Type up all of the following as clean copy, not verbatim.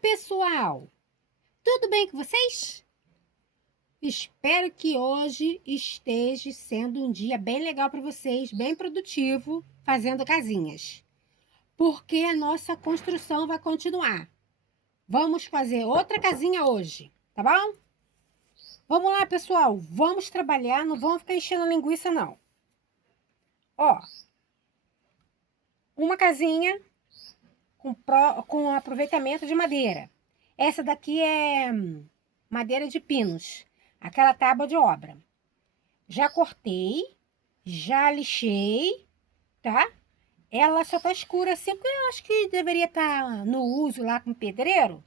Pessoal, tudo bem com vocês? Espero que hoje esteja sendo um dia bem legal para vocês, bem produtivo, fazendo casinhas. Porque a nossa construção vai continuar. Vamos fazer outra casinha hoje, tá bom? Vamos lá, pessoal, vamos trabalhar, não vamos ficar enchendo linguiça, não. Ó, uma casinha com aproveitamento de madeira. Essa daqui é madeira de pinos, aquela tábua de obra. Já cortei, já lixei, tá? Ela só tá escura assim, porque eu acho que deveria estar no uso lá com o pedreiro.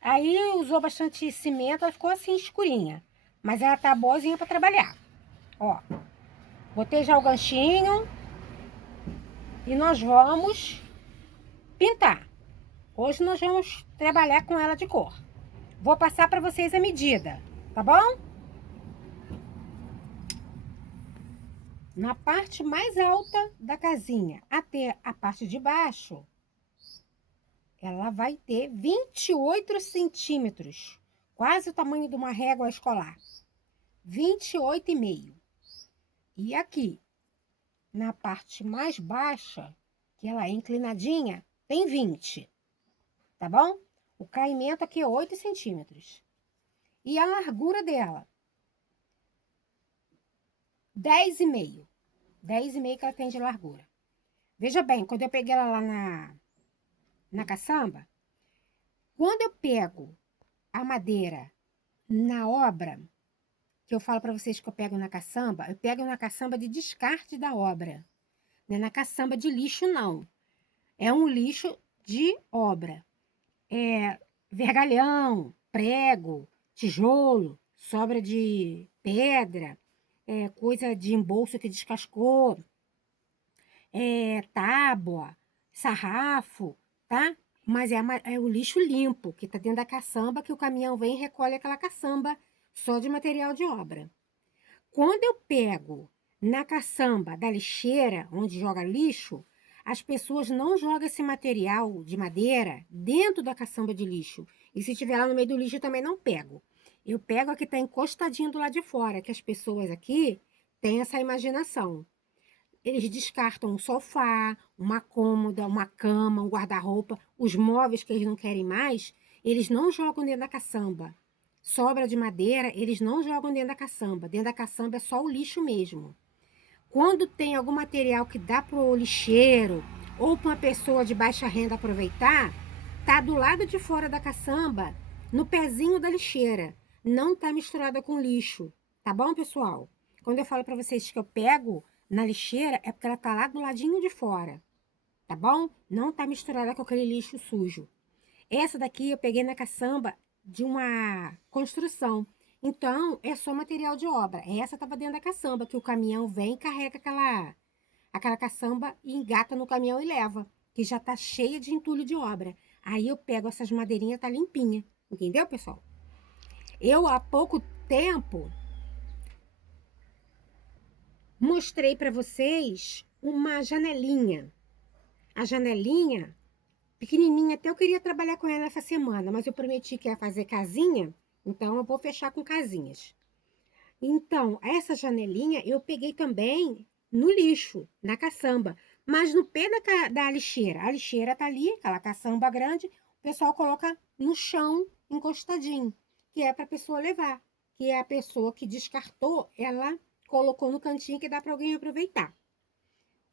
Aí usou bastante cimento, ela ficou assim escurinha. Mas ela tá boazinha para trabalhar. Ó, botei já o ganchinho e nós vamos pintar. Hoje nós vamos trabalhar com ela de cor. Vou passar para vocês a medida, tá bom? Na parte mais alta da casinha até a parte de baixo, ela vai ter 28 centímetros, quase o tamanho de uma régua escolar. 28,5. E aqui, na parte mais baixa, que ela é inclinadinha, tem 20, tá bom? O caimento aqui é 8 centímetros. E a largura dela, 10,5. 10,5 que ela tem de largura. Veja bem, quando eu peguei ela lá na caçamba, quando eu pego a madeira na obra, que eu falo para vocês que eu pego na caçamba, eu pego na caçamba de descarte da obra. Não é na caçamba de lixo, não. É um lixo de obra. É vergalhão, prego, tijolo, sobra de pedra, coisa de embolso que descascou, tábua, sarrafo, tá? Mas é o lixo limpo, que tá dentro da caçamba, que o caminhão vem e recolhe aquela caçamba só de material de obra. Quando eu pego na caçamba da lixeira, onde joga lixo, as pessoas não jogam esse material de madeira dentro da caçamba de lixo. E se estiver lá no meio do lixo, eu também não pego. Eu pego a que está encostadinho do lado de fora, que as pessoas aqui têm essa imaginação. Eles descartam um sofá, uma cômoda, uma cama, um guarda-roupa, os móveis que eles não querem mais, eles não jogam dentro da caçamba. Sobra de madeira, eles não jogam dentro da caçamba. Dentro da caçamba é só o lixo mesmo. Quando tem algum material que dá para o lixeiro ou para uma pessoa de baixa renda aproveitar, tá do lado de fora da caçamba, no pezinho da lixeira. Não tá misturada com lixo, tá bom, pessoal? Quando eu falo para vocês que eu pego na lixeira, é porque ela tá lá do ladinho de fora, tá bom? Não tá misturada com aquele lixo sujo. Essa daqui eu peguei na caçamba de uma construção. Então, é só material de obra. Essa estava dentro da caçamba, que o caminhão vem e carrega aquela caçamba e engata no caminhão e leva, que já tá cheia de entulho de obra. Aí eu pego essas madeirinhas, tá limpinha. Entendeu, pessoal? Eu, há pouco tempo, mostrei para vocês uma janelinha. A janelinha pequenininha, até eu queria trabalhar com ela essa semana, mas eu prometi que ia fazer casinha, então eu vou fechar com casinhas. Então, essa janelinha eu peguei também no lixo, na caçamba, mas no pé da lixeira. A lixeira tá ali, aquela caçamba grande, o pessoal coloca no chão, encostadinho, que é para a pessoa levar, que é a pessoa que descartou, ela colocou no cantinho que dá para alguém aproveitar.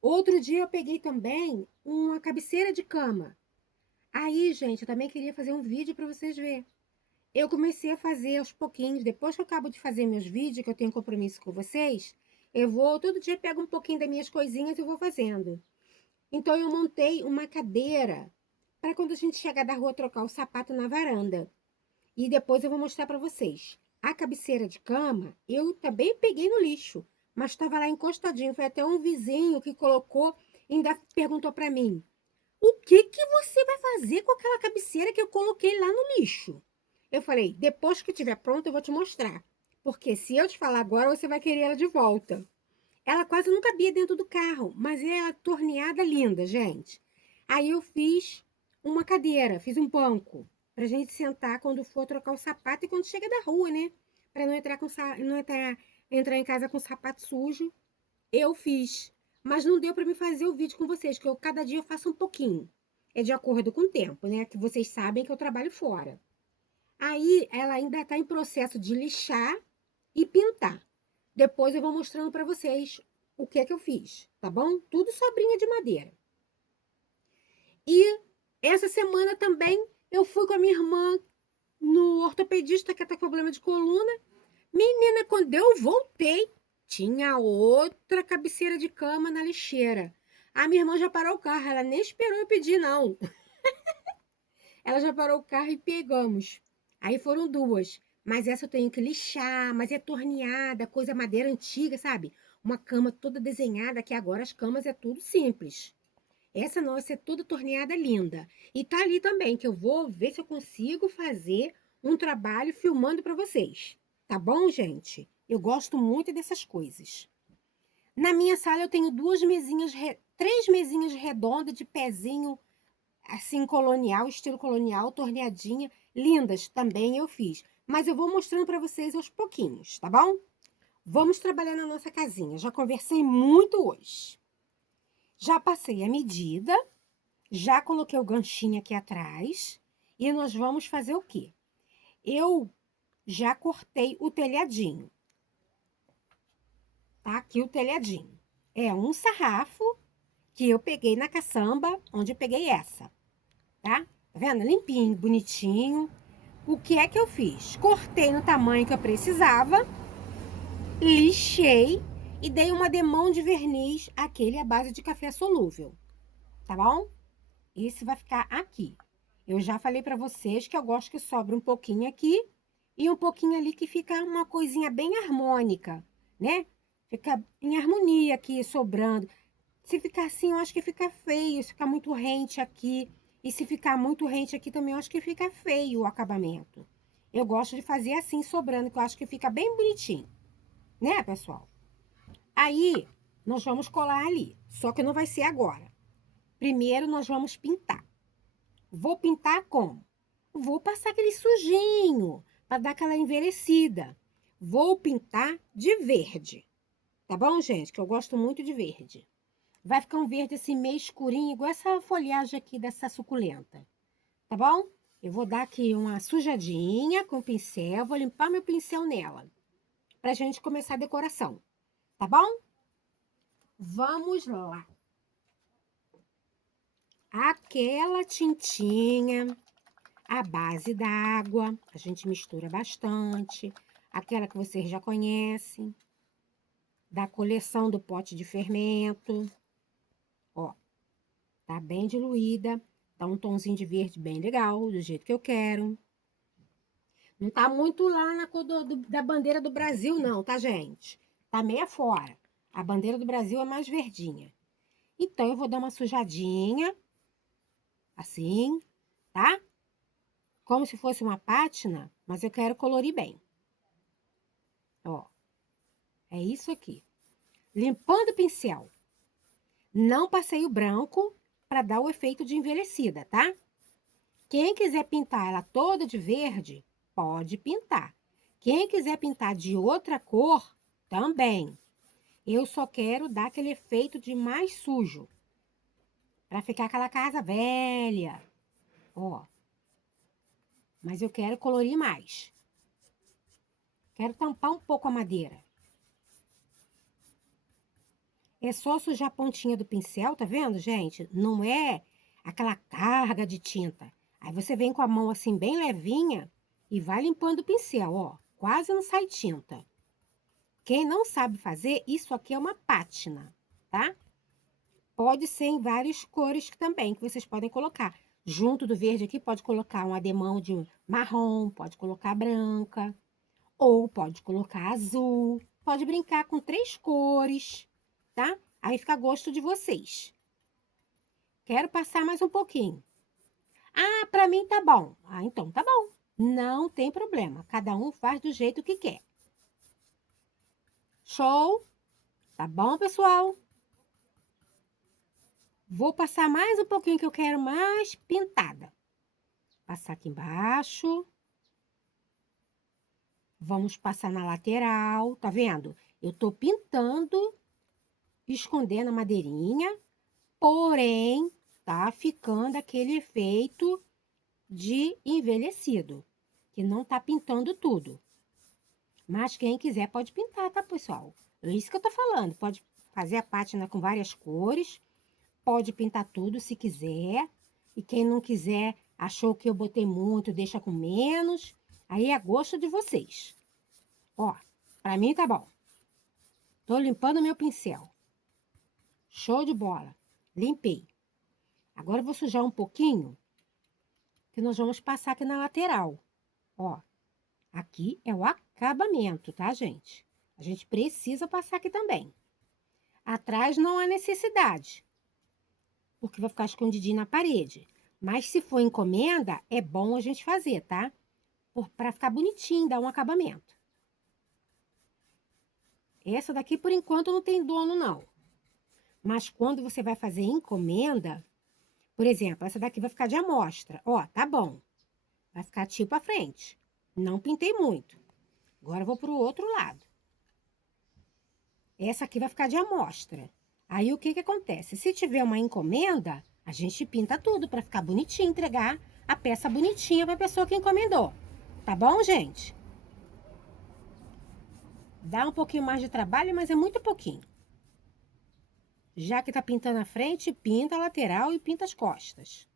Outro dia eu peguei também uma cabeceira de cama. Aí, gente, eu também queria fazer um vídeo para vocês verem. Eu comecei a fazer aos pouquinhos, depois que eu acabo de fazer meus vídeos, que eu tenho compromisso com vocês, eu vou, todo dia pego um pouquinho das minhas coisinhas e vou fazendo. Então, eu montei uma cadeira para quando a gente chegar da rua trocar o sapato na varanda. E depois eu vou mostrar para vocês. A cabeceira de cama, eu também peguei no lixo, mas estava lá encostadinho. Foi até um vizinho que colocou e ainda perguntou para mim: o que que você vai fazer com aquela cabeceira que eu coloquei lá no lixo? Eu falei, depois que estiver pronto, eu vou te mostrar. Porque se eu te falar agora, você vai querer ela de volta. Ela quase não cabia dentro do carro, mas ela torneada linda, gente. Aí eu fiz uma cadeira, fiz um banco. pra gente sentar quando for trocar o sapato e quando chega da rua, né? Pra não entrar entrar em casa com o sapato sujo. Eu fiz, mas não deu pra me fazer o vídeo com vocês, que eu cada dia eu faço um pouquinho. É de acordo com o tempo, né? Que vocês sabem que eu trabalho fora. Aí ela ainda está em processo de lixar e pintar. Depois eu vou mostrando para vocês o que é que eu fiz, tá bom? Tudo sobrinha de madeira. E essa semana também eu fui com a minha irmã no ortopedista que tá com problema de coluna. Menina, quando eu voltei, tinha outra cabeceira de cama na lixeira. A minha irmã já parou o carro, ela nem esperou eu pedir, não. Ela já parou o carro e pegamos. Aí foram duas. Mas essa eu tenho que lixar, mas é torneada, coisa madeira antiga, sabe? Uma cama toda desenhada, que agora as camas é tudo simples. Essa nossa é toda torneada linda. E tá ali também, que eu vou ver se eu consigo fazer um trabalho filmando para vocês. Tá bom, gente? Eu gosto muito dessas coisas. Na minha sala eu tenho três mesinhas redondas de pezinho assim colonial, estilo colonial, torneadinha, lindas também eu fiz. Mas eu vou mostrando para vocês aos pouquinhos, tá bom? Vamos trabalhar na nossa casinha. Já conversei muito hoje. Já passei a medida, já coloquei o ganchinho aqui atrás e nós vamos fazer o quê? Eu já cortei o telhadinho. Tá aqui o telhadinho. É um sarrafo que eu peguei na caçamba, onde eu peguei essa, tá? Tá vendo? Limpinho, bonitinho. O que é que eu fiz? Cortei no tamanho que eu precisava, lixei e dei uma demão de verniz, aquele à base de café solúvel, tá bom? Esse vai ficar aqui. Eu já falei para vocês que eu gosto que sobra um pouquinho aqui e um pouquinho ali que fica uma coisinha bem harmônica, né? Fica em harmonia aqui, sobrando. Se ficar assim, eu acho que fica feio. Se ficar muito rente aqui. E se ficar muito rente aqui também, eu acho que fica feio o acabamento. Eu gosto de fazer assim, sobrando, que eu acho que fica bem bonitinho. Né, pessoal? Aí, nós vamos colar ali. Só que não vai ser agora. Primeiro, nós vamos pintar. Vou pintar como? Vou passar aquele sujinho, para dar aquela envelhecida. Vou pintar de verde. Tá bom, gente? Que eu gosto muito de verde. Vai ficar um verde assim meio escurinho, igual essa folhagem aqui dessa suculenta, tá bom? Eu vou dar aqui uma sujadinha com o pincel, vou limpar meu pincel nela, pra gente começar a decoração, tá bom? Vamos lá. Aquela tintinha, a base d'água, a gente mistura bastante, aquela que vocês já conhecem, da coleção do pote de fermento, ó. Tá bem diluída. Tá um tonzinho de verde bem legal, do jeito que eu quero. Não tá muito lá na cor da bandeira do Brasil, não, tá, gente? Tá meia fora. A bandeira do Brasil é mais verdinha. Então, eu vou dar uma sujadinha, assim, tá? Como se fosse uma pátina, mas eu quero colorir bem. Ó, é isso aqui. Limpando o pincel. Não passei o branco para dar o efeito de envelhecida, tá? Quem quiser pintar ela toda de verde, pode pintar. Quem quiser pintar de outra cor, também. Eu só quero dar aquele efeito de mais sujo. Para ficar aquela casa velha. Ó. Mas eu quero colorir mais. Quero tampar um pouco a madeira. É só sujar a pontinha do pincel, tá vendo, gente? Não é aquela carga de tinta. Aí você vem com a mão assim bem levinha e vai limpando o pincel, ó. Quase não sai tinta. Quem não sabe fazer, isso aqui é uma pátina, tá? Pode ser em várias cores também, que vocês podem colocar. Junto do verde aqui, pode colocar um ademão de marrom, pode colocar branca, ou pode colocar azul. Pode brincar com três cores, tá? Aí fica a gosto de vocês. Quero passar mais um pouquinho. Ah, pra mim tá bom. Ah, então tá bom. Não tem problema. Cada um faz do jeito que quer. Show? Tá bom, pessoal? Vou passar mais um pouquinho que eu quero mais pintada. Passar aqui embaixo. Vamos passar na lateral, tá vendo? Eu tô pintando, escondendo a madeirinha, porém, tá ficando aquele efeito de envelhecido, que não tá pintando tudo. Mas quem quiser pode pintar, tá, pessoal? É isso que eu tô falando. Pode fazer a pátina com várias cores, pode pintar tudo se quiser. E quem não quiser, achou que eu botei muito, deixa com menos. Aí é a gosto de vocês. Ó, pra mim tá bom. Tô limpando meu pincel. Show de bola. Limpei. Agora eu vou sujar um pouquinho, que nós vamos passar aqui na lateral. Ó, aqui é o acabamento, tá, gente? A gente precisa passar aqui também. Atrás não há necessidade, porque vai ficar escondidinho na parede. Mas se for encomenda, é bom a gente fazer, tá? Para ficar bonitinho, dar um acabamento. Essa daqui, por enquanto, não tem dono, não. Mas quando você vai fazer encomenda, por exemplo, essa daqui vai ficar de amostra. Ó, tá bom. Vai ficar tipo à frente. Não pintei muito. Agora eu vou pro outro lado. Essa aqui vai ficar de amostra. Aí o que que acontece? Se tiver uma encomenda, a gente pinta tudo para ficar bonitinho, entregar a peça bonitinha para a pessoa que encomendou. Tá bom, gente? Dá um pouquinho mais de trabalho, mas é muito pouquinho. Já que tá pintando a frente, pinta a lateral e pinta as costas.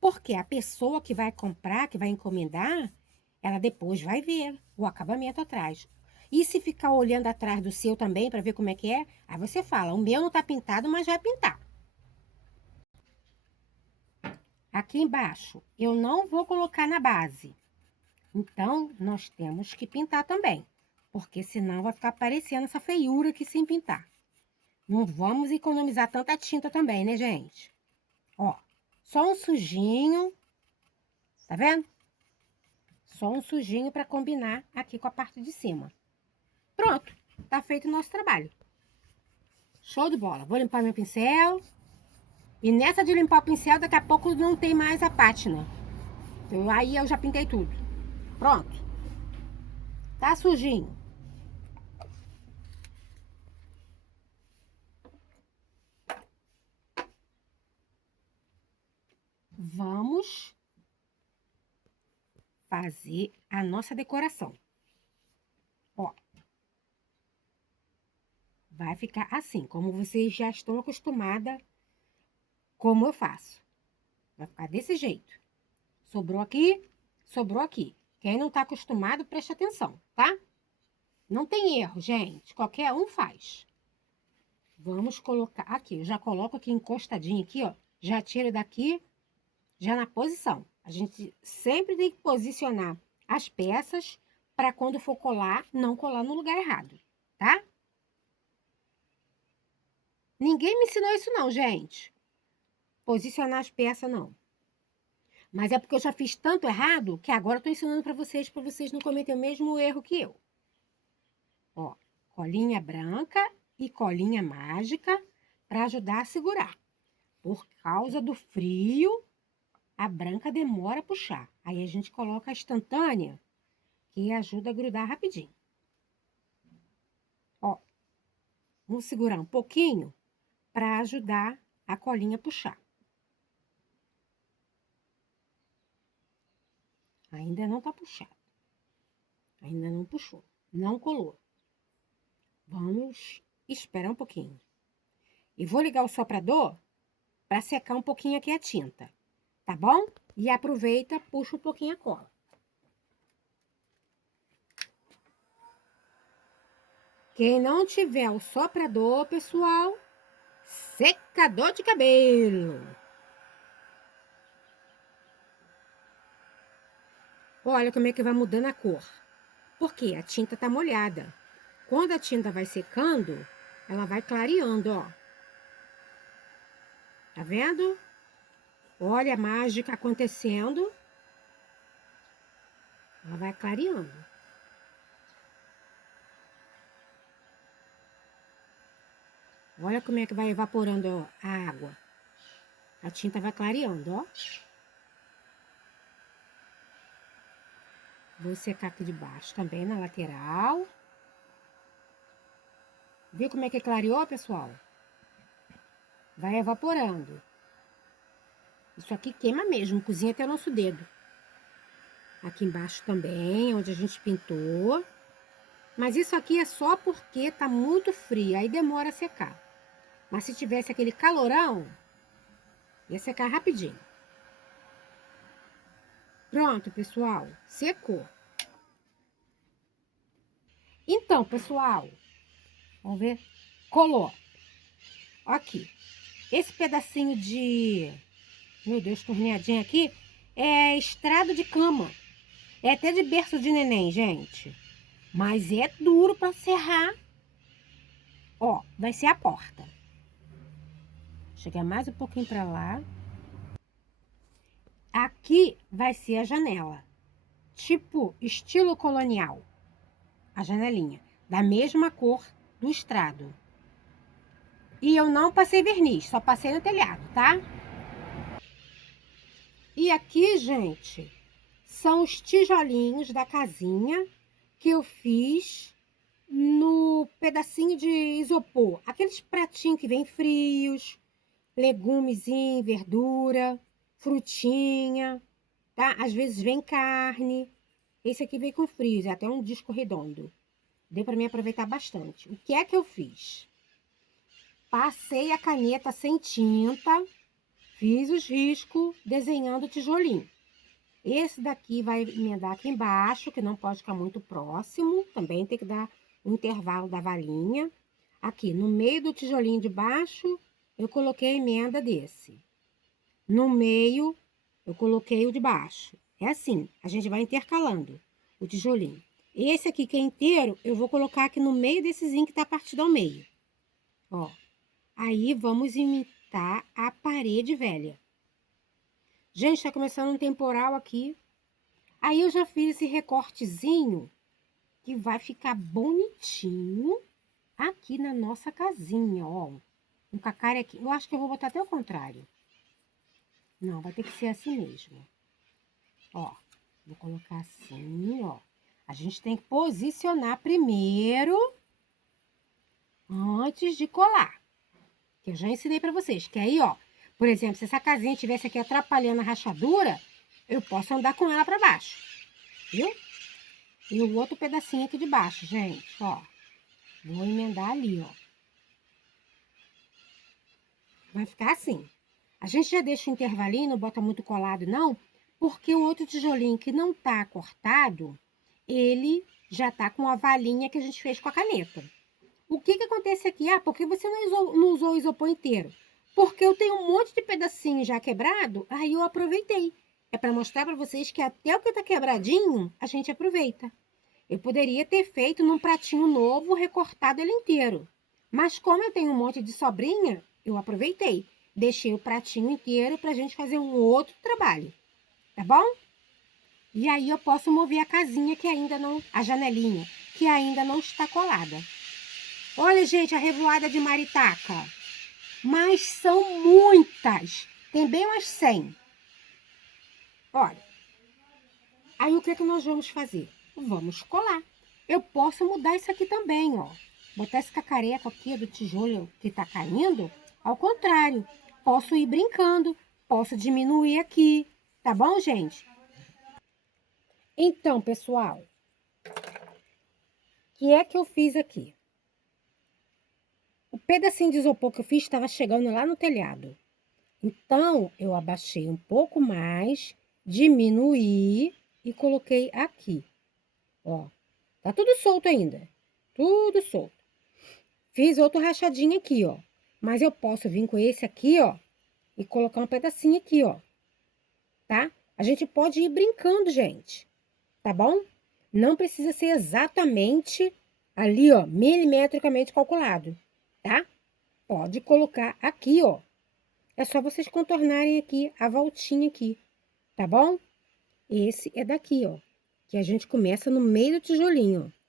Porque a pessoa que vai comprar, que vai encomendar, ela depois vai ver o acabamento atrás. E se ficar olhando atrás do seu também para ver como é que é, aí você fala, o meu não tá pintado, mas vai pintar. Aqui embaixo, eu não vou colocar na base. Então, nós temos que pintar também, porque senão vai ficar parecendo essa feiura aqui sem pintar. Não vamos economizar tanta tinta também, né, gente? Ó, só um sujinho, tá vendo? Só um sujinho para combinar aqui com a parte de cima. Pronto, tá feito o nosso trabalho. Show de bola. Vou limpar meu pincel. E nessa de limpar o pincel, daqui a pouco não tem mais a pátina. Então, aí eu já pintei tudo. Pronto. Tá sujinho. Vamos fazer a nossa decoração. Ó. Vai ficar assim, como vocês já estão acostumadas, como eu faço. Vai ficar desse jeito. Sobrou aqui, sobrou aqui. Quem não tá acostumado, preste atenção, tá? Não tem erro, gente. Qualquer um faz. Vamos colocar aqui. Eu já coloco aqui encostadinho aqui, ó. Já tiro daqui, já na posição. A gente sempre tem que posicionar as peças para quando for colar, não colar no lugar errado, tá? Ninguém me ensinou isso não, gente. Posicionar as peças, não. Mas é porque eu já fiz tanto errado que agora eu tô ensinando para vocês não cometerem o mesmo erro que eu. Ó, colinha branca e colinha mágica para ajudar a segurar. Por causa do frio, a branca demora a puxar. Aí a gente coloca a instantânea, que ajuda a grudar rapidinho. Ó, vamos segurar um pouquinho para ajudar a colinha a puxar. Ainda não tá puxado. Ainda não puxou. Não colou. Vamos esperar um pouquinho. E vou ligar o soprador para secar um pouquinho aqui a tinta, tá bom? E aproveita, puxa um pouquinho a cola. Quem não tiver o soprador, pessoal, secador de cabelo. Olha como é que vai mudando a cor. Porque a tinta tá molhada. Quando a tinta vai secando, ela vai clareando, ó. Tá vendo? Olha a mágica acontecendo. Ela vai clareando. Olha como é que vai evaporando, ó, a água. A tinta vai clareando, ó. Vou secar aqui de baixo também, na lateral. Viu como é que clareou, pessoal? Vai evaporando. Isso aqui queima mesmo, cozinha até o nosso dedo. Aqui embaixo também, onde a gente pintou. Mas isso aqui é só porque tá muito frio, aí demora a secar. Mas se tivesse aquele calorão, ia secar rapidinho. Pronto, pessoal, secou. Então, pessoal, vamos ver? Colou. Aqui. Esse pedacinho de... Meu Deus, torneadinho aqui. É estrado de cama. É até de berço de neném, gente. Mas é duro pra serrar. Ó, vai ser a porta. Chegar mais um pouquinho pra lá. Aqui vai ser a janela. Tipo, estilo colonial. A janelinha. Da mesma cor do estrado. E eu não passei verniz, só passei no telhado, tá? E aqui, gente, são os tijolinhos da casinha que eu fiz no pedacinho de isopor. Aqueles pratinhos que vem frios, legumezinho, verdura, frutinha, tá? Às vezes vem carne. Esse aqui veio com frios, é até um disco redondo. Deu para me aproveitar bastante. O que é que eu fiz? Passei a caneta sem tinta, fiz os riscos desenhando o tijolinho. Esse daqui vai emendar aqui embaixo, que não pode ficar muito próximo. Também tem que dar um intervalo da valinha. Aqui, no meio do tijolinho de baixo, eu coloquei a emenda desse. No meio, eu coloquei o de baixo. É assim, a gente vai intercalando o tijolinho. Esse aqui, que é inteiro, eu vou colocar aqui no meio dessezinho que tá partido ao meio. Ó. Aí, vamos imitar a parede velha. Gente, tá começando um temporal aqui. Aí, eu já fiz esse recortezinho que vai ficar bonitinho aqui na nossa casinha, ó. Um cacarequinho. Eu acho que eu vou botar até o contrário. Não, vai ter que ser assim mesmo. Ó, vou colocar assim, ó. A gente tem que posicionar primeiro, antes de colar. Que eu já ensinei pra vocês. Que aí, ó, por exemplo, se essa casinha estivesse aqui atrapalhando a rachadura, eu posso andar com ela pra baixo. Viu? E o outro pedacinho aqui de baixo, gente, ó. Vou emendar ali, ó. Vai ficar assim. A gente já deixa o intervalinho, não bota muito colado, não, porque o outro tijolinho que não tá cortado, ele já tá com a valinha que a gente fez com a caneta. O que que acontece aqui? Ah, porque você não usou o isopor inteiro? Porque eu tenho um monte de pedacinho já quebrado, aí eu aproveitei. É para mostrar para vocês que até o que tá quebradinho, a gente aproveita. Eu poderia ter feito num pratinho novo, recortado ele inteiro. Mas como eu tenho um monte de sobrinha, eu aproveitei. Deixei o pratinho inteiro pra gente fazer um outro trabalho. Tá bom? E aí eu posso mover a casinha que ainda não... A janelinha, que ainda não está colada. Olha, gente, a revoada de maritaca. Mas são muitas. Tem bem umas 100. Olha. Aí o que é que nós vamos fazer? Vamos colar. Eu posso mudar isso aqui também, ó. Botar esse cacareco aqui do tijolo que tá caindo. Ao contrário, posso ir brincando. Posso diminuir aqui. Tá bom, gente? Então, pessoal, o que é que eu fiz aqui? O pedacinho de isopor que eu fiz estava chegando lá no telhado. Então, eu abaixei um pouco mais, diminuí e coloquei aqui. Ó, tá tudo solto ainda. Tudo solto. Fiz outro rachadinho aqui, ó. Mas eu posso vir com esse aqui, ó, e colocar um pedacinho aqui, ó. Tá? A gente pode ir brincando, gente. Tá bom? Não precisa ser exatamente ali, ó, milimetricamente calculado, tá? Pode colocar aqui, ó. É só vocês contornarem aqui a voltinha aqui, tá bom? Esse é daqui, ó, que a gente começa no meio do tijolinho, ó.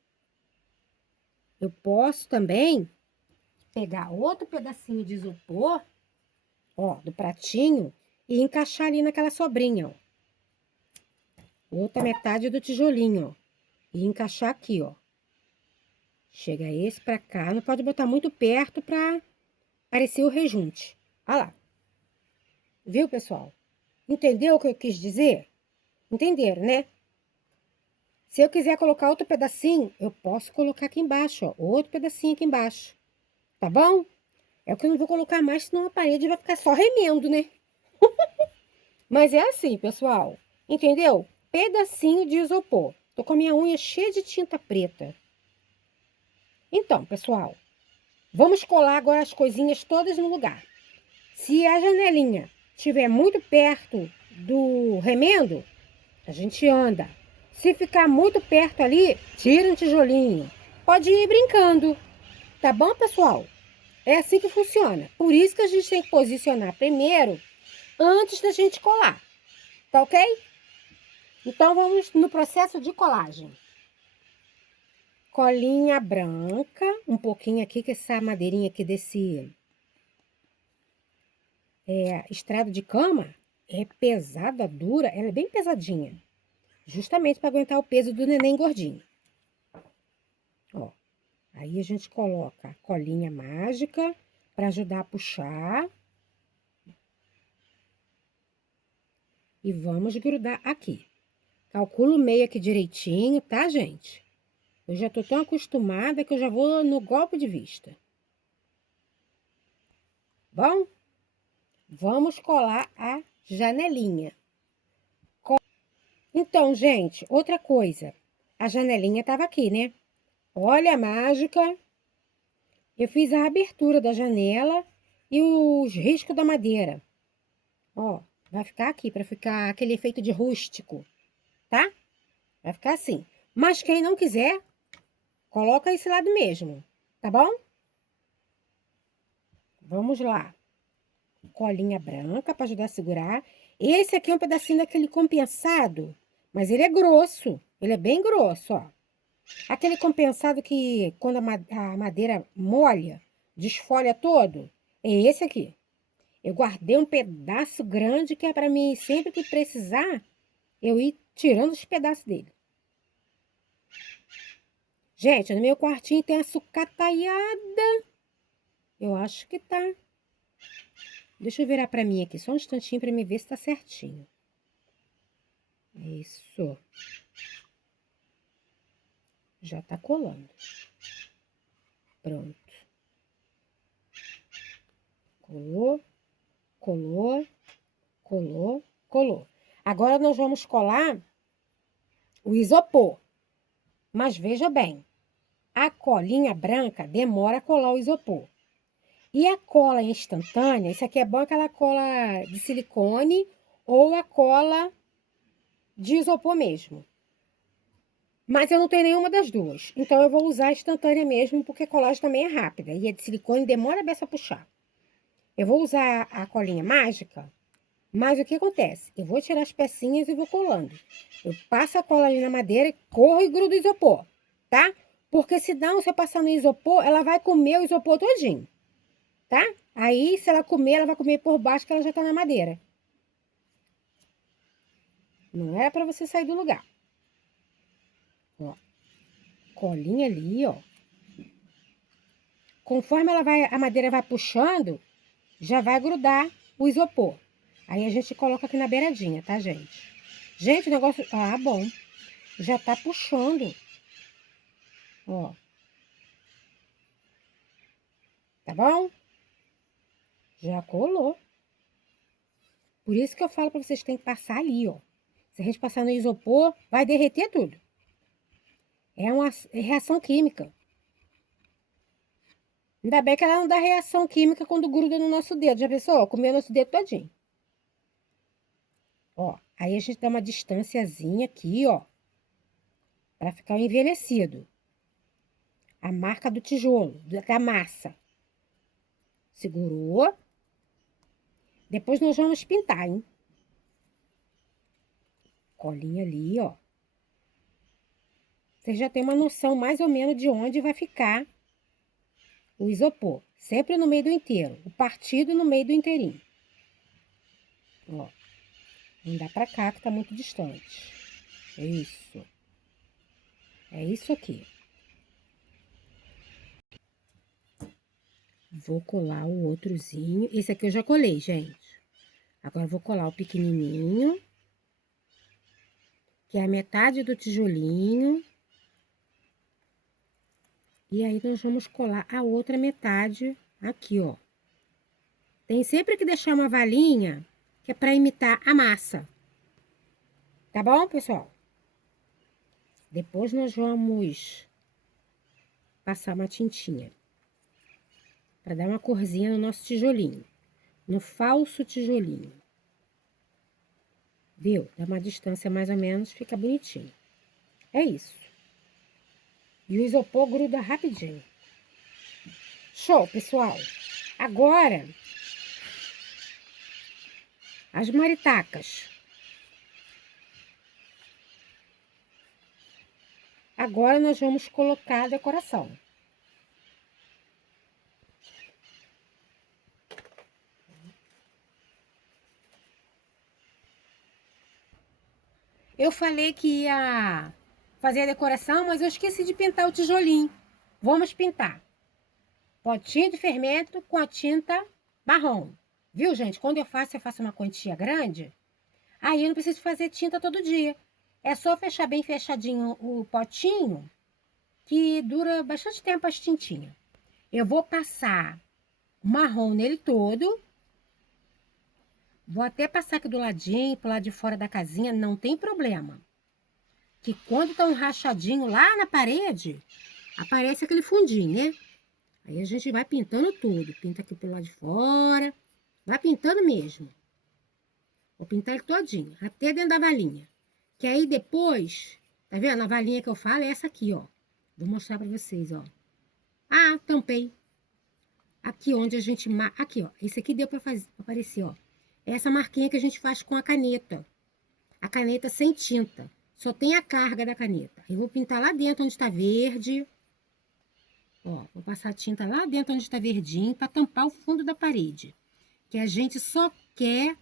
Eu posso também pegar outro pedacinho de isopor, ó, do pratinho, e encaixar ali naquela sobrinha, ó. Outra metade do tijolinho, ó. E encaixar aqui, ó. Chega esse pra cá, não pode botar muito perto pra parecer o rejunte. Olha lá. Viu, pessoal? Entendeu o que eu quis dizer? Entenderam, né? Se eu quiser colocar outro pedacinho, eu posso colocar aqui embaixo, ó. Outro pedacinho aqui embaixo. Tá bom? É o que eu não vou colocar mais, senão a parede vai ficar só remendo, né? Mas é assim, pessoal. Entendeu? Pedacinho de isopor. Tô com a minha unha cheia de tinta preta. Então, pessoal, vamos colar agora as coisinhas todas no lugar. Se a janelinha estiver muito perto do remendo, a gente anda. Se ficar muito perto ali, tira um tijolinho. Pode ir brincando. Tá bom, pessoal? É assim que funciona. Por isso que a gente tem que posicionar primeiro, antes da gente colar. Tá ok? Então, vamos no processo de colagem. Colinha branca, um pouquinho aqui, que essa madeirinha aqui desse estrado de cama é pesada, dura, ela é bem pesadinha. Justamente para aguentar o peso do neném gordinho. Ó, aí a gente coloca a colinha mágica para ajudar a puxar. E vamos grudar aqui. Calculo o meio aqui direitinho, tá, gente? Eu já tô tão acostumada que eu já vou no golpe de vista. Bom? Vamos colar a janelinha. Então, gente, outra coisa. A janelinha tava aqui, né? Olha a mágica. Eu fiz a abertura da janela e os riscos da madeira. Ó, vai ficar aqui para ficar aquele efeito de rústico, tá? Vai ficar assim. Mas quem não quiser, coloca esse lado mesmo, tá bom? Vamos lá. Colinha branca para ajudar a segurar. Esse aqui é um pedacinho daquele compensado, mas ele é grosso. Ele é bem grosso, ó. Aquele compensado que quando a madeira molha, desfolha todo, é esse aqui. Eu guardei um pedaço grande que é para mim, sempre que precisar, eu ir tirando os pedaços dele. Gente, no meu quartinho tem a sucataiada. Eu acho que tá. Deixa eu virar para mim aqui, só um instantinho para me ver se tá certinho. Isso. Já tá colando. Pronto. Colou, colou, colou, colou. Agora nós vamos colar o isopor. Mas veja bem, a colinha branca demora a colar o isopor. E a cola instantânea, isso aqui é bom, aquela cola de silicone ou a cola de isopor mesmo. Mas eu não tenho nenhuma das duas. Então, eu vou usar a instantânea mesmo, porque a colagem também é rápida. E a de silicone demora a beça a puxar. Eu vou usar a colinha mágica, mas o que acontece? Eu vou tirar as pecinhas e vou colando. Eu passo a cola ali na madeira, corro e grudo o isopor, tá? Porque senão, se eu passar no isopor, ela vai comer o isopor todinho, tá? Aí, se ela comer, ela vai comer por baixo, que ela já tá na madeira. Não é pra você sair do lugar. Ó, colinha ali, ó. Conforme a madeira vai puxando, já vai grudar o isopor. Aí a gente coloca aqui na beiradinha, tá, gente? Gente, o negócio... Ah, bom. Já tá puxando. Ó. Tá bom? Já colou. Por isso que eu falo pra vocês que tem que passar ali, ó. Se a gente passar no isopor, vai derreter tudo. É uma reação química. Ainda bem que ela não dá reação química quando gruda no nosso dedo. Já pensou? Comeu nosso dedo todinho. Ó, aí a gente dá uma distânciazinha aqui, ó. Pra ficar envelhecido. A marca do tijolo, da massa. Segurou. Depois nós vamos pintar, hein? Colinha ali, ó. Você já tem uma noção mais ou menos de onde vai ficar o isopor. Sempre no meio do inteiro. O partido no meio do inteirinho. Ó. Não dá pra cá, que tá muito distante. Isso. É isso aqui. Vou colar o outrozinho. Esse aqui eu já colei, gente. Agora vou colar o pequenininho, que é a metade do tijolinho. E aí, nós vamos colar a outra metade aqui, ó. Tem sempre que deixar uma valinha, que é pra imitar a massa. Tá bom, pessoal? Depois nós vamos passar uma tintinha. Pra dar uma corzinha no nosso tijolinho. No falso tijolinho. Viu? Dá uma distância mais ou menos, fica bonitinho. É isso. E o isopor gruda rapidinho. Show, pessoal! Agora, as maritacas. Agora, nós vamos colocar a decoração. Eu falei que ia fazer a decoração, mas eu esqueci de pintar o tijolinho. Vamos pintar. Potinho de fermento com a tinta marrom. Viu, gente? Quando eu faço uma quantia grande, aí eu não preciso fazer tinta todo dia. É só fechar bem fechadinho o potinho, que dura bastante tempo as tintinhas. Eu vou passar o marrom nele todo. Vou até passar aqui do ladinho, pro lado de fora da casinha, não tem problema. Que quando tá um rachadinho lá na parede, aparece aquele fundinho, né? Aí a gente vai pintando tudo. Pinta aqui pro lado de fora. Vai pintando mesmo. Vou pintar ele todinho, até dentro da valinha. Que aí depois, tá vendo? A valinha que eu falo é essa aqui, ó. Vou mostrar pra vocês, ó. Ah, tampei. Aqui onde a gente... Aqui, ó. Esse aqui deu pra aparecer, ó. Essa marquinha que a gente faz com a caneta. A caneta sem tinta. Só tem a carga da caneta. Eu vou pintar lá dentro onde tá verde. Ó, vou passar a tinta lá dentro onde tá verdinho pra tampar o fundo da parede. Que a gente só quer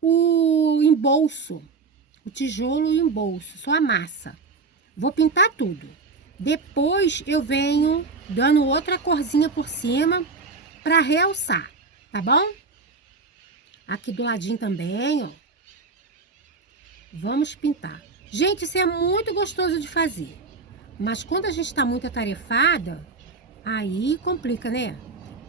o embolso. O tijolo e o embolso. Só a massa. Vou pintar tudo. Depois eu venho dando outra corzinha por cima pra realçar. Tá bom? Aqui do ladinho também, ó. Vamos pintar. Gente, isso é muito gostoso de fazer. Mas quando a gente tá muito atarefada, aí complica, né?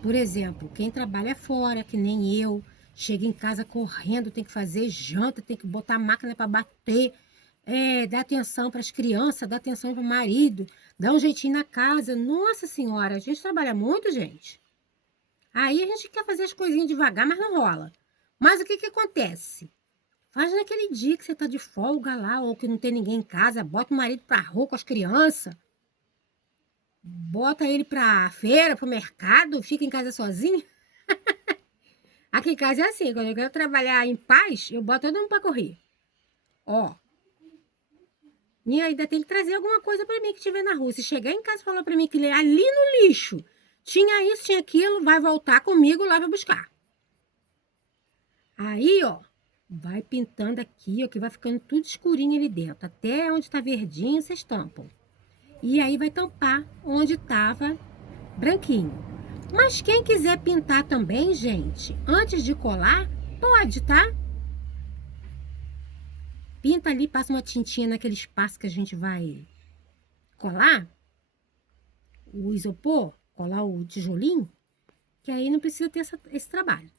Por exemplo, quem trabalha fora, que nem eu, chega em casa correndo, tem que fazer janta, tem que botar a máquina para bater, dar atenção para as crianças, dar atenção para o marido, dar um jeitinho na casa. Nossa Senhora, a gente trabalha muito, gente. Aí a gente quer fazer as coisinhas devagar, mas não rola. Mas o que que acontece? Faz naquele dia que você tá de folga lá, ou que não tem ninguém em casa, bota o marido pra rua com as crianças, bota ele pra feira, pro mercado, fica em casa sozinho. Aqui em casa é assim, quando eu quero trabalhar em paz, eu boto todo mundo pra correr. Ó. E ainda tem que trazer alguma coisa pra mim que estiver na rua. Se chegar em casa e falar pra mim que ali no lixo tinha isso, tinha aquilo, vai voltar comigo lá pra buscar. Aí, ó. Vai pintando aqui, ó, que vai ficando tudo escurinho ali dentro. Até onde tá verdinho, vocês tampam. E aí vai tampar onde tava branquinho. Mas quem quiser pintar também, gente, antes de colar, pode, tá? Pinta ali, passa uma tintinha naquele espaço que a gente vai colar o isopor, colar o tijolinho, que aí não precisa ter esse trabalho.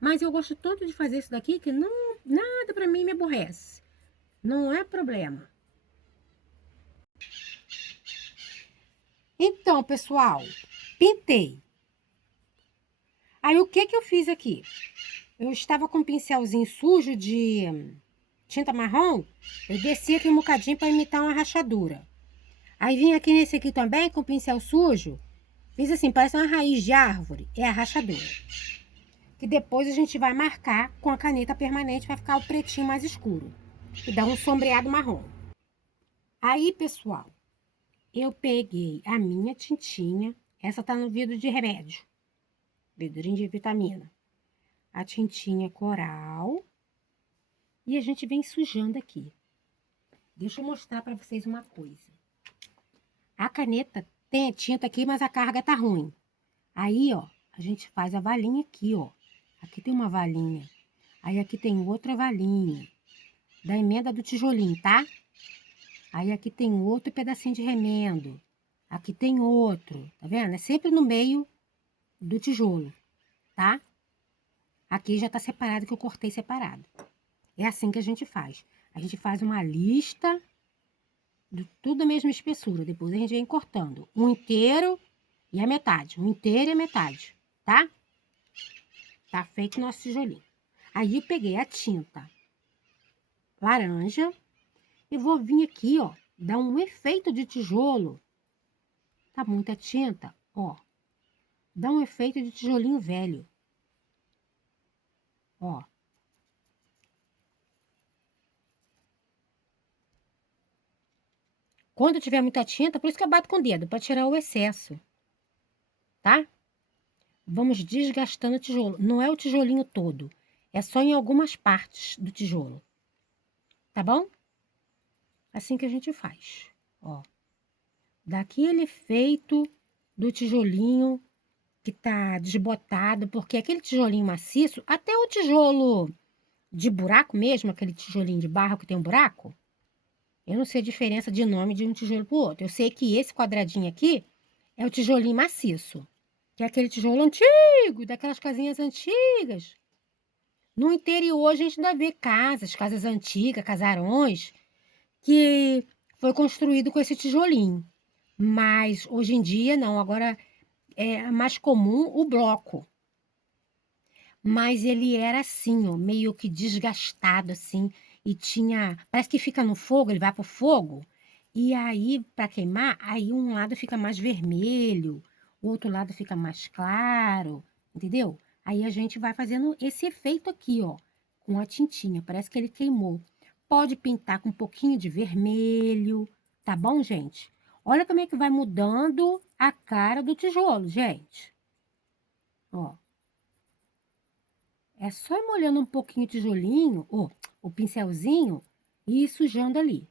Mas eu gosto tanto de fazer isso daqui que não, nada pra mim me aborrece. Não é problema. Então, pessoal, pintei. Aí, o que que eu fiz aqui? Eu estava com um pincelzinho sujo de tinta marrom. Eu desci aqui um bocadinho para imitar uma rachadura. Aí, vim aqui nesse aqui também com o pincel sujo. Fiz assim, parece uma raiz de árvore. É a rachadura. Que depois a gente vai marcar com a caneta permanente, vai ficar o pretinho mais escuro. E dá um sombreado marrom. Aí, pessoal, eu peguei a minha tintinha, Essa tá no vidro de remédio, vidrinho de vitamina. A tintinha coral. E a gente vem sujando aqui. Deixa eu mostrar para vocês uma coisa. A caneta tem tinta aqui, mas a carga tá ruim. Aí, ó, a gente faz a valinha aqui, ó. Aqui tem uma valinha. Aí aqui tem outra valinha. Da emenda do tijolinho, tá? Aí aqui tem outro pedacinho de remendo. Aqui tem outro, tá vendo? É sempre no meio do tijolo, tá? Aqui já tá separado, que eu cortei separado. É assim que a gente faz. A gente faz uma lista de tudo da mesma espessura. Depois a gente vem cortando um inteiro e a metade. Um inteiro e a metade, tá? Tá feito nosso tijolinho. Aí eu peguei a tinta laranja e vou vir aqui, ó, dar um efeito de tijolo. Tá muita tinta, ó. Dá um efeito de tijolinho velho. Ó. Quando tiver muita tinta, por isso que eu bato com o dedo, para tirar o excesso, tá? Vamos desgastando o tijolo. Não é o tijolinho todo, é só em algumas partes do tijolo, tá bom? Assim que a gente faz, ó. Dá aquele efeito do tijolinho que tá desbotado, porque aquele tijolinho maciço, até o tijolo de buraco mesmo, aquele tijolinho de barro que tem um buraco, eu não sei a diferença de nome de um tijolo pro outro. Eu sei que esse quadradinho aqui é o tijolinho maciço, que é aquele tijolo antigo, daquelas casinhas antigas. No interior a gente ainda vê casas antigas, casarões, que foi construído com esse tijolinho. Mas hoje em dia não, agora é mais comum o bloco. Mas ele era assim, ó, meio que desgastado assim, e tinha, parece que fica no fogo, ele vai pro fogo, e aí para queimar, aí um lado fica mais vermelho, o outro lado fica mais claro, entendeu? Aí a gente vai fazendo esse efeito aqui, ó, com a tintinha, parece que ele queimou. Pode pintar com um pouquinho de vermelho, tá bom, gente? Olha como é que vai mudando a cara do tijolo, gente. Ó. É só ir molhando um pouquinho o tijolinho, ou o pincelzinho, e ir sujando ali.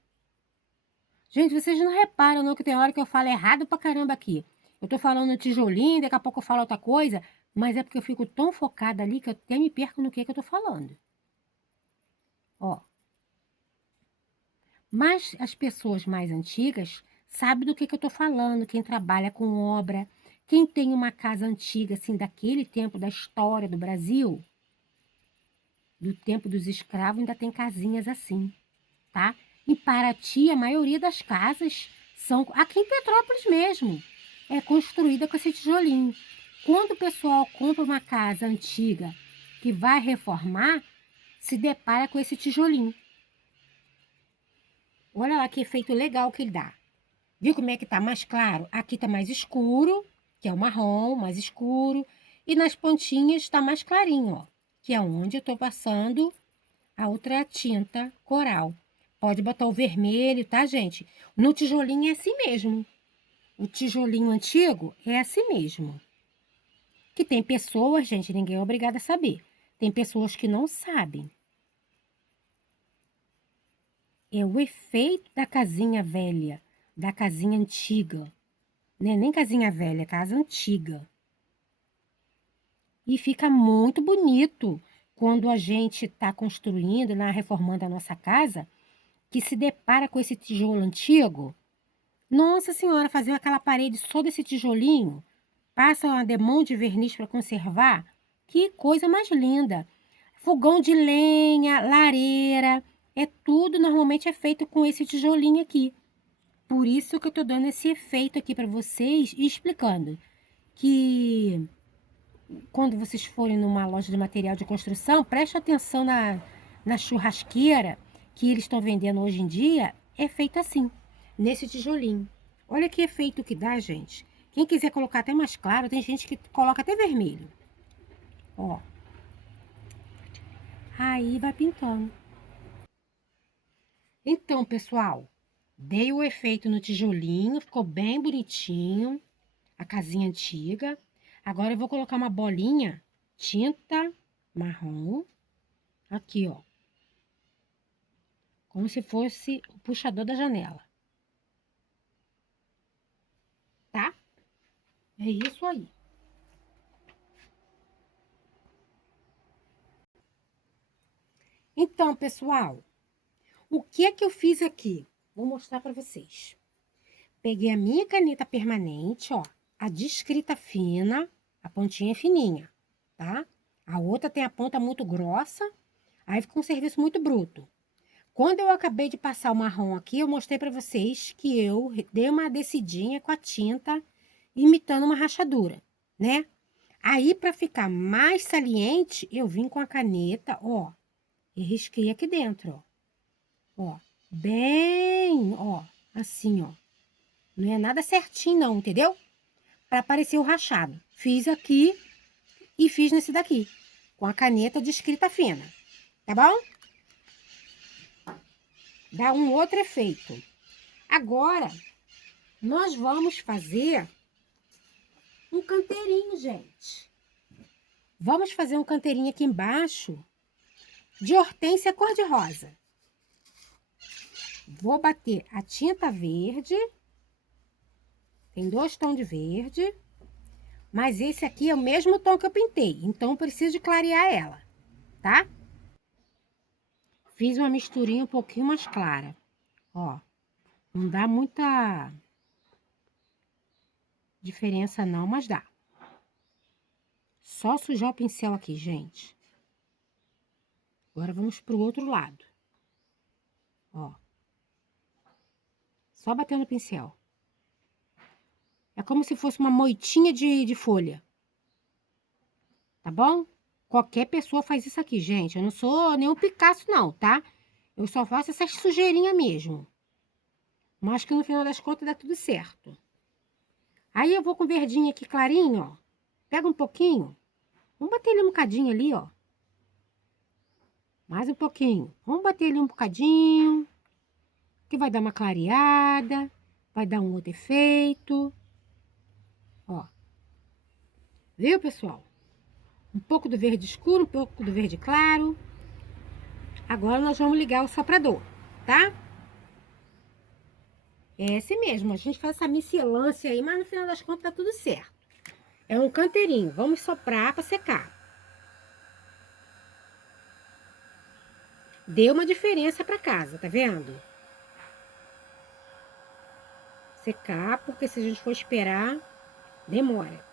Gente, vocês não reparam não que tem hora que eu falo errado pra caramba aqui. Eu tô falando tijolinho, daqui a pouco eu falo outra coisa, mas é porque eu fico tão focada ali que eu até me perco no que eu tô falando. Ó. Mas as pessoas mais antigas sabem do que eu tô falando, quem trabalha com obra, quem tem uma casa antiga, assim, daquele tempo da história do Brasil, do tempo dos escravos, ainda tem casinhas assim, tá? Em Paraty, a maioria das casas são, aqui em Petrópolis mesmo, é construída com esse tijolinho. Quando o pessoal compra uma casa antiga que vai reformar, se depara com esse tijolinho. Olha lá que efeito legal que ele dá. Viu como é que tá mais claro? Aqui tá mais escuro, que é o marrom, mais escuro. E nas pontinhas tá mais clarinho, ó, que é onde eu tô passando a outra tinta coral. Pode botar o vermelho, tá, gente? No tijolinho é assim mesmo. O tijolinho antigo é assim mesmo. Que tem pessoas, gente, ninguém é obrigado a saber. Tem pessoas que não sabem. É o efeito da casinha velha, da casinha antiga. Não é nem casinha velha, é casa antiga. E fica muito bonito quando a gente está construindo, reformando a nossa casa, que se depara com esse tijolo antigo. Nossa Senhora, fazer aquela parede só desse tijolinho, passa uma demão de verniz para conservar, que coisa mais linda. Fogão de lenha, lareira, é tudo normalmente é feito com esse tijolinho aqui. Por isso que eu tô dando esse efeito aqui para vocês e explicando que quando vocês forem numa loja de material de construção, preste atenção na churrasqueira que eles estão vendendo hoje em dia, é feito assim, nesse tijolinho. Olha que efeito que dá, gente. Quem quiser colocar até mais claro, tem gente que coloca até vermelho. Ó. Aí vai pintando. Então, pessoal, dei o efeito no tijolinho, ficou bem bonitinho. a casinha antiga. Agora eu vou colocar uma bolinha, tinta marrom, aqui, ó. Como se fosse o puxador da janela. Tá? É isso aí. Então, pessoal, o que é que eu fiz aqui? Vou mostrar para vocês. Peguei a minha caneta permanente, ó, a de escrita fina, a pontinha é fininha, tá? A outra tem a ponta muito grossa, aí fica um serviço muito bruto. Quando eu acabei de passar o marrom aqui, eu mostrei para vocês que eu dei uma descidinha com a tinta, imitando uma rachadura, né? Aí, para ficar mais saliente, eu vim com a caneta, ó, e risquei aqui dentro, ó, bem, ó, assim, ó. Não é nada certinho não, entendeu? Para aparecer o rachado. Fiz aqui e fiz nesse daqui, com a caneta de escrita fina, tá bom? Dá um outro efeito. Agora, nós vamos fazer um canteirinho, gente. Vamos fazer um canteirinho aqui embaixo de hortênsia cor-de-rosa. Vou bater a tinta verde. Tem 2 tons de verde. Mas esse aqui é o mesmo tom que eu pintei. Então, eu preciso de clarear ela, tá? Fiz uma misturinha um pouquinho mais clara. Ó, não dá muita diferença não, mas dá. Só sujar o pincel aqui, gente. Agora, vamos pro outro lado. Ó. Só batendo o pincel. É como se fosse uma moitinha de folha. Tá bom? Qualquer pessoa faz isso aqui, gente. Eu não sou nenhum Picasso, não, tá? Eu só faço essas sujeirinhas mesmo. Mas que no final das contas dá tudo certo. Aí eu vou com o verdinho aqui clarinho, ó. Pega um pouquinho. Vamos bater ele um bocadinho ali, ó. Mais um pouquinho. Vamos bater ele um bocadinho. Que vai dar uma clareada. Vai dar um outro efeito. Ó. Viu, pessoal? Um pouco do verde escuro, um pouco do verde claro. Agora nós vamos ligar o soprador, tá? É esse mesmo, a gente faz essa miscelância aí, mas no final das contas tá tudo certo. É um canteirinho, vamos soprar para secar. Deu uma diferença para casa, tá vendo? Secar, porque se a gente for esperar, demora.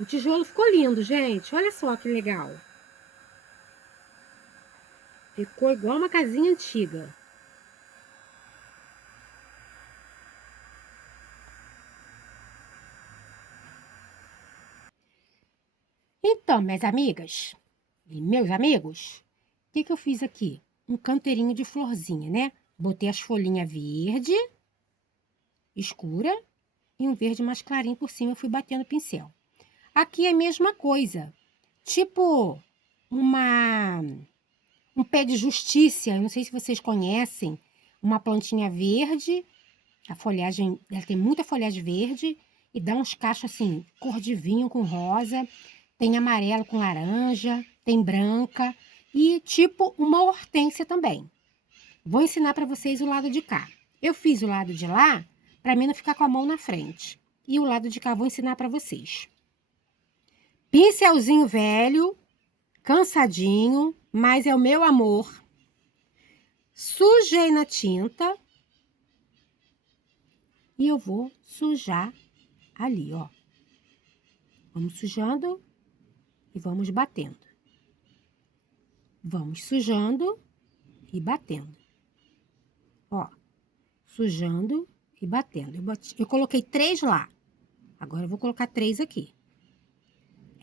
O tijolo ficou lindo, gente. Olha só que legal. Ficou igual uma casinha antiga. Então, minhas amigas e meus amigos, o que eu fiz aqui? Um canteirinho de florzinha, né? Botei as folhinhas verde escura e um verde mais clarinho por cima. Eu fui batendo o pincel. Aqui é a mesma coisa. Tipo um pé de justiça. Eu não sei se vocês conhecem. Uma plantinha verde. A folhagem, ela tem muita folhagem verde. E dá uns cachos assim, cor de vinho com rosa. Tem amarelo com laranja. Tem branca. E tipo uma hortênsia também. Vou ensinar para vocês o lado de cá. Eu fiz o lado de lá para mim não ficar com a mão na frente. E o lado de cá vou ensinar para vocês. Pincelzinho velho, cansadinho, mas é o meu amor. Sujei na tinta. E eu vou sujar ali, ó. Vamos sujando e vamos batendo. Vamos sujando e batendo. Ó, sujando e batendo. Eu coloquei 3 lá. Agora eu vou colocar 3 aqui.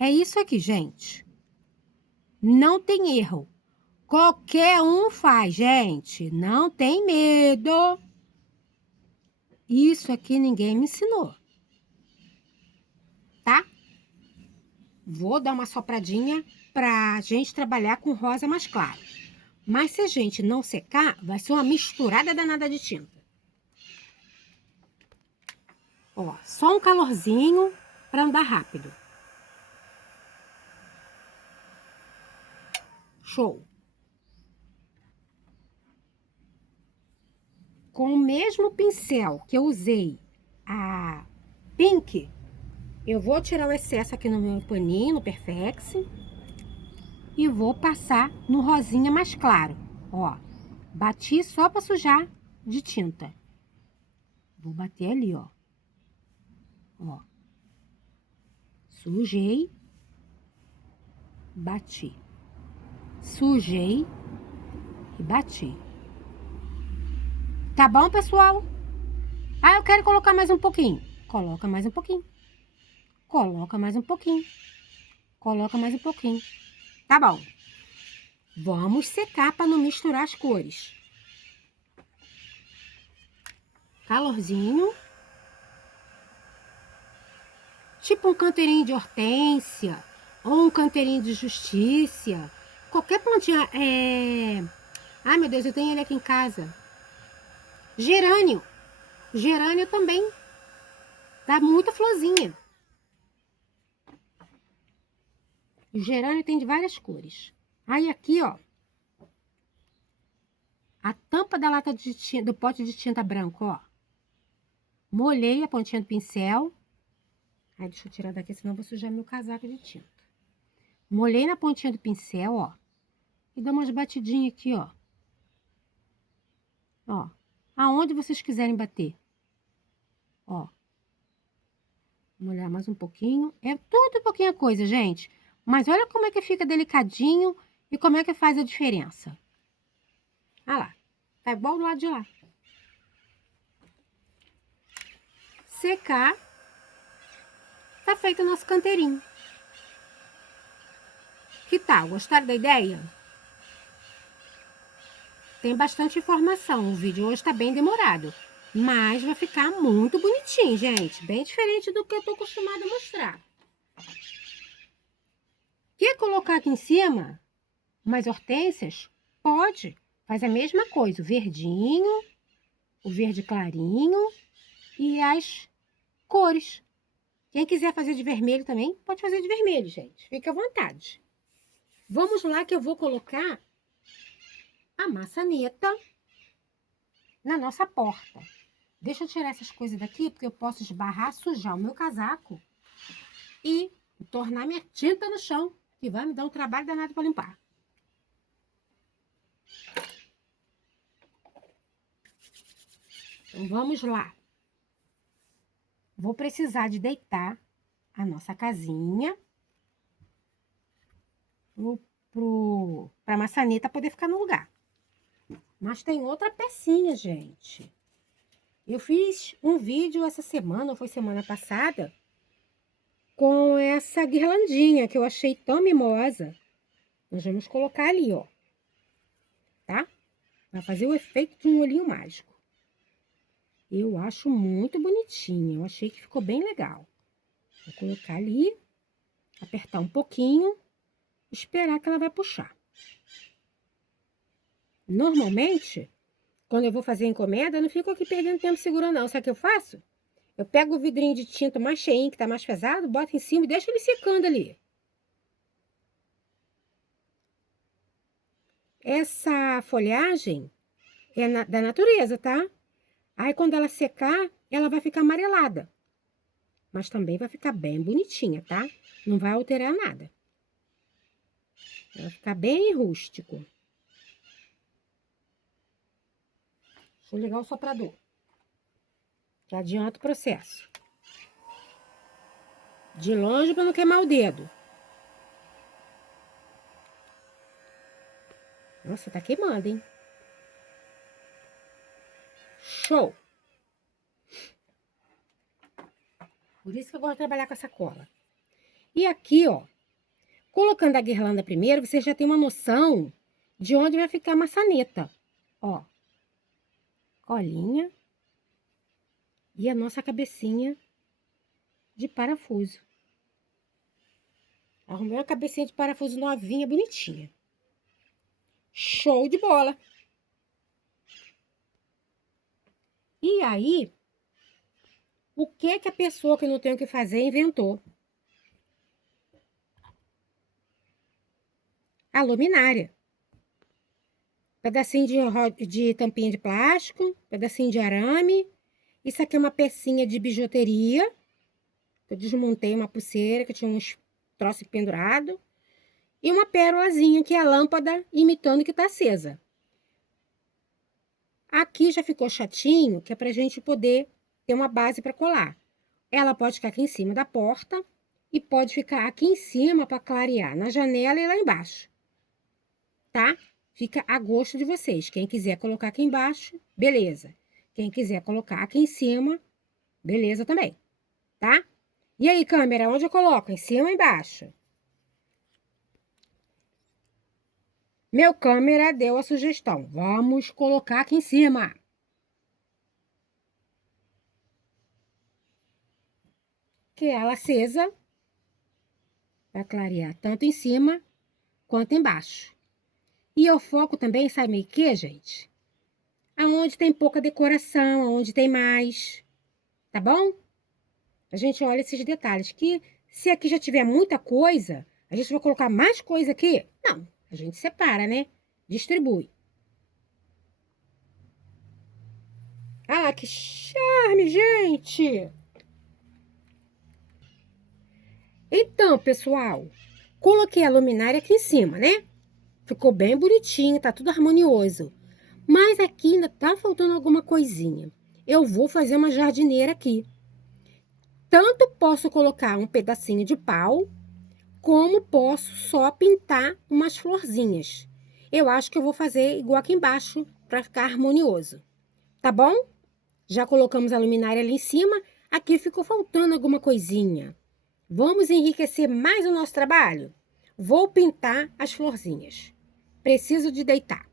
É isso aqui, gente. Não tem erro. Qualquer um faz, gente. Não tem medo. Isso aqui ninguém me ensinou. Tá? Vou dar uma sopradinha pra gente trabalhar com rosa mais claro. Mas se a gente não secar, vai ser uma misturada danada de tinta. Ó, só um calorzinho para andar rápido. Show! Com o mesmo pincel que eu usei a Pink, eu vou tirar o excesso aqui no meu paninho, no Perfex, e vou passar no rosinha mais claro. Ó, bati só para sujar de tinta. Vou bater ali, ó. Ó. Sujei, bati. Sujei e bati. Tá bom, pessoal? Ah, eu quero colocar mais um pouquinho. Coloca mais um pouquinho. Coloca mais um pouquinho. Coloca mais um pouquinho. Tá bom. Vamos secar para não misturar as cores. Calorzinho. Tipo um canteirinho de hortênsia ou um canteirinho de justiça. Qualquer plantinha. Ai, meu Deus, eu tenho ele aqui em casa. Gerânio. Gerânio também. Dá muita florzinha. O gerânio tem de várias cores. Aí aqui, ó. A tampa da lata de tinta, do pote de tinta branco, ó. Molhei a pontinha do pincel. Ai, deixa eu tirar daqui, senão eu vou sujar meu casaco de tinta. Molhei na pontinha do pincel, ó. E dou umas batidinhas aqui, ó. Ó. Aonde vocês quiserem bater. Ó. Molhar mais um pouquinho. É tudo pouquinha coisa, gente. Mas olha como é que fica delicadinho e como é que faz a diferença. Olha lá. Tá igual do lado de lá. Secar. Tá feito o nosso canteirinho. Que tal? Gostaram da ideia? Tem bastante informação. O vídeo hoje tá bem demorado. Mas vai ficar muito bonitinho, gente. Bem diferente do que eu tô acostumada a mostrar. Quer colocar aqui em cima mais hortênsias? Pode. Faz a mesma coisa. O verdinho, o verde clarinho e as cores. Quem quiser fazer de vermelho também, pode fazer de vermelho, gente. Fica à vontade. Vamos lá que eu vou colocar a maçaneta na nossa porta. Deixa eu tirar essas coisas daqui, porque eu posso esbarrar, sujar o meu casaco e tornar minha tinta no chão, que vai me dar um trabalho danado para limpar. Então, vamos lá. Vou precisar de deitar a nossa casinha para a maçaneta poder ficar no lugar. Mas tem outra pecinha, gente. Eu fiz um vídeo essa semana, ou foi semana passada, com essa guirlandinha que eu achei tão mimosa. Nós vamos colocar ali, ó. Tá? Vai fazer o efeito de um olhinho mágico. Eu acho muito bonitinha. Eu achei que ficou bem legal. Vou colocar ali, apertar um pouquinho, esperar que ela vai puxar. Normalmente, quando eu vou fazer encomenda, eu não fico aqui perdendo tempo segurando, não. Sabe o que eu faço? Eu pego o vidrinho de tinta mais cheinho, que tá mais pesado, boto em cima e deixo ele secando ali. Essa folhagem é da natureza, tá? Aí, quando ela secar, ela vai ficar amarelada. Mas também vai ficar bem bonitinha, tá? Não vai alterar nada. Vai ficar bem rústico. Deixa eu ligar o soprador. Que adianta o processo. De longe para não queimar o dedo. Nossa, tá queimando, hein? Show! Por isso que eu gosto de trabalhar com essa cola. E aqui, ó, colocando a guirlanda primeiro, você já tem uma noção de onde vai ficar a maçaneta. Ó, colinha e a nossa cabecinha de parafuso. Arrumei uma cabecinha de parafuso novinha, bonitinha. Show de bola. E aí, o que que a pessoa que não tem o que fazer inventou? A luminária. Pedacinho de tampinha de plástico, pedacinho de arame. Isso aqui é uma pecinha de bijuteria. Eu desmontei uma pulseira que tinha uns troços pendurados. E uma pérolazinha, que é a lâmpada imitando que está acesa. Aqui já ficou chatinho, que é para a gente poder ter uma base para colar. Ela pode ficar aqui em cima da porta e pode ficar aqui em cima para clarear na janela e lá embaixo. Tá? Fica a gosto de vocês. Quem quiser colocar aqui embaixo, beleza. Quem quiser colocar aqui em cima, beleza também. Tá? E aí, câmera, onde eu coloco? Em cima ou embaixo? Meu câmera deu a sugestão. Vamos colocar aqui em cima. Que ela acesa para clarear tanto em cima quanto embaixo. E eu foco também, sabe o que, gente? Aonde tem pouca decoração, aonde tem mais. Tá bom? A gente olha esses detalhes. Que se aqui já tiver muita coisa, a gente vai colocar mais coisa aqui? Não, a gente separa, né? Distribui. Ah, que charme, gente! Então, pessoal, coloquei a luminária aqui em cima, né? Ficou bem bonitinho, tá tudo harmonioso. Mas aqui ainda tá faltando alguma coisinha. Eu vou fazer uma jardineira aqui. Tanto posso colocar um pedacinho de pau, como posso só pintar umas florzinhas. Eu acho que eu vou fazer igual aqui embaixo, para ficar harmonioso. Tá bom? Já colocamos a luminária ali em cima. Aqui ficou faltando alguma coisinha. Vamos enriquecer mais o nosso trabalho? Vou pintar as florzinhas. Preciso de deitar.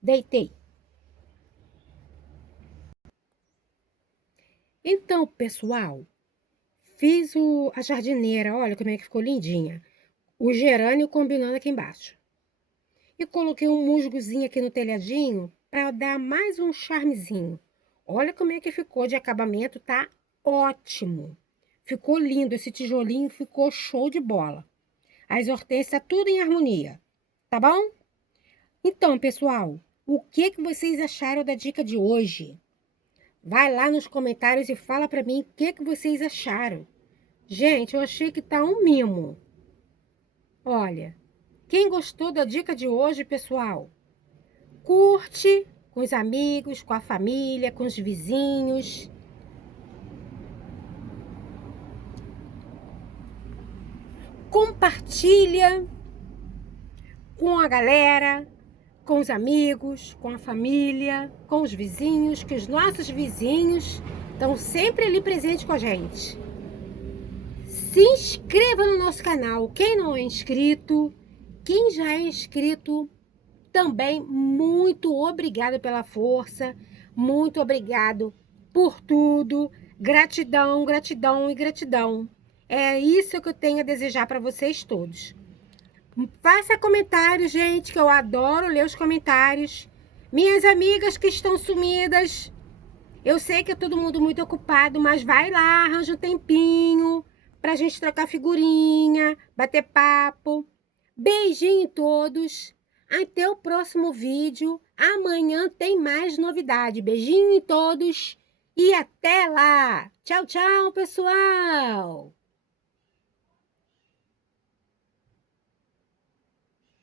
Deitei. Então, pessoal, fiz a jardineira. Olha como é que ficou lindinha. O gerânio combinando aqui embaixo. E coloquei um musgozinho aqui no telhadinho para dar mais um charmezinho. Olha como é que ficou de acabamento, tá ótimo. Ficou lindo, esse tijolinho ficou show de bola. As hortênsias, tudo em harmonia, tá bom? Então, pessoal, o que vocês acharam da dica de hoje? Vai lá nos comentários e fala para mim o que vocês acharam. Gente, eu achei que tá um mimo. Olha, quem gostou da dica de hoje, pessoal, curte com os amigos, com a família, com os vizinhos. Compartilha com a galera, com os amigos, com a família, com os vizinhos, que os nossos vizinhos estão sempre ali presentes com a gente. Se inscreva no nosso canal, quem não é inscrito. Quem já é inscrito, também muito obrigada pela força, muito obrigado por tudo. Gratidão, gratidão e gratidão. É isso que eu tenho a desejar para vocês todos. Faça comentários, gente, que eu adoro ler os comentários. Minhas amigas que estão sumidas, eu sei que é todo mundo muito ocupado, mas vai lá, arranja um tempinho pra gente trocar figurinha, bater papo. Beijinho em todos. Até o próximo vídeo. Amanhã tem mais novidade. Beijinho em todos e até lá. Tchau, tchau, pessoal.